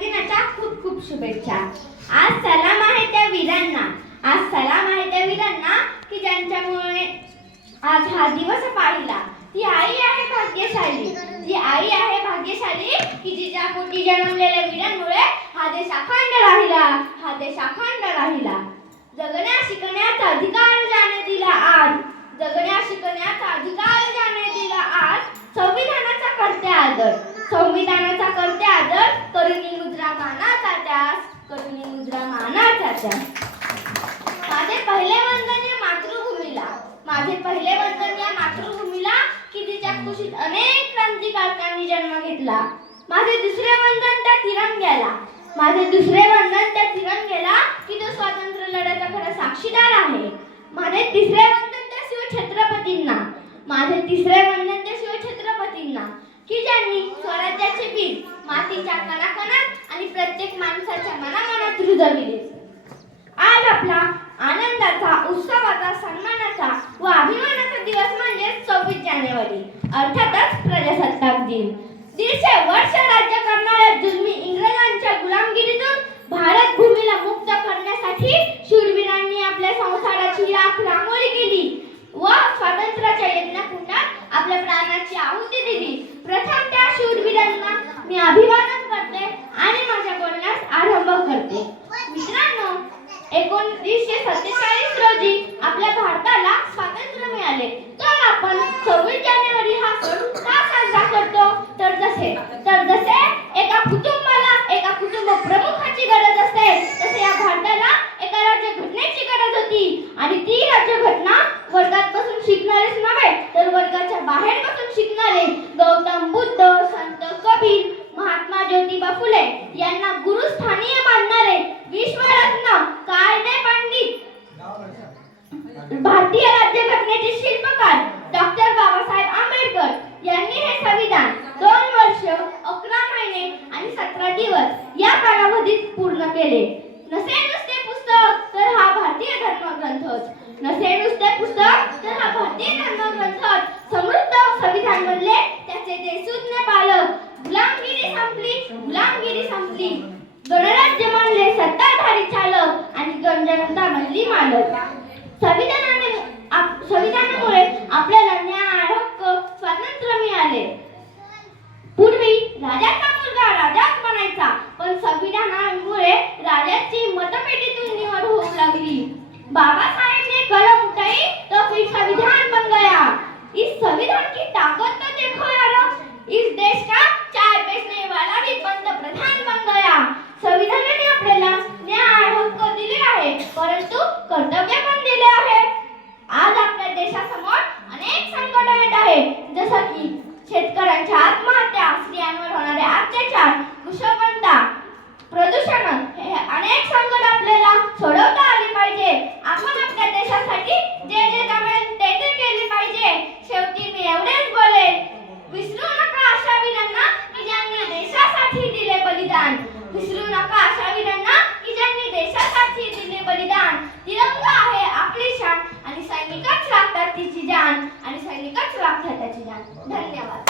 दिनाच्या खूप खूप शुभेच्छा. आज सलाम आहे त्या वीरांना. आज सलाम आहे त्या वीरांना की ज्यांच्यामुळे आज हा दिवस पाहिला ती आई आहे भाग्यशाली. ती आई आहे भाग्यशाली की जिच्या पोटी जन्मलेल्या वीरांमुळे हा देश अखंड राहिला. हा देश अखंड राहिला. जगण्या शिकण्याचा अधिकार ज्याने दिला आज जगण्या शिकण्याचा अधिकार ज्याने दिला आज संविधानाचा करते आदर. संविधानाचा करते आदर करुणी मुद्रा मानाचा त्यास करुणी मुद्रा मानाचा त्यास. माझे पहिले वंदन या मातृभूमीला. माझे पहिले वंदन या मातृभूमीला की तिच्या कुशीत अनेक क्रांतिकारकांनी जन्म घेतला. माझे दुसरे वंदन त्या तिरंग्याला. माझे दुसरे वंदन त्या तिरंग्याला की तो स्वातंत्र्य लढ्याचा खरा साक्षीदार आहे. माझे तिसरे वंदन त्या शिवछत्रपतींना. माझे तिसरे वंदन त्या शिवछत्रपतींना की ज्यांनी स्वराज्याचे बीज मातीच्या कणाकणात आणि प्रत्येक माणसाच्या मनामनात रुजविले आज आपला आनंदाचा उत्सवाचा सन्मानाचा व अभिमानाचा दिवस म्हणजे सव्वीस जानेवारी अर्थातच प्रजासत्ताक दिन. दीडशे वर्ष राज्य करणाऱ्या जुलमी इंग्रजांच्या गुलामगिरीतून भारत एकोणीसशे सत्तेचाळीस रोजी आपल्या भारताला स्वातंत्र्य मिळाले. तर आपण सव्वीस जानेवारी हा सण का साजरा करतो? तर जसे तर जसे एका कुटुंब भारतीय राज्यघटनेचे शिल्पकार डॉक्टर बाबासाहेब आंबेडकर यांनी हे संविधान दोन वर्ष अकरा महिने आणि सतरा दिवस या कालावधीत पूर्ण केले. नसे नुसते पुस्तक तर हा भारतीय धर्मग्रंथच नसे नुसते पुस्तक तर हा भारतीय धर्मग्रंथच समृद्ध संविधान बनले त्याचे ते सुज्ञ पालक. गुलामगिरी संपली गुलामगिरी संपली. गणराज्य मानले सत्ताधारी चालक आणि गणजनता बनली मालक. संविधानाने संविधानामुळे आपल्याला न्याय हक्क स्वातंत्र्य मिळाले. पूर्वी राजाचा मुलगा राजाच बनायचा पण संविधानामुळे राजाची मतपेटीतून निवड होऊ लागली. बाबासाहेब कलम उठाई तो फिर संविधान बन गया. इस संविधान की ताकत तो देखो यारो. इस देश का आहे. जसं की शेतकऱ्यांच्या आत्महत्या स्त्रियांवर होणारे अत्याचार कुशलता प्रदूषण हे अनेक संकट आपल्याला सोडवता आली पाहिजे. आपण आपल्या देशासाठी जे जे जमेल ते ते केले पाहिजे. शेवटी मी एवढेच बोले विसरू नका अशा वीरांना की ज्यांनी देशासाठी दिले बलिदान. विसरू नका अशा धन्यवाद.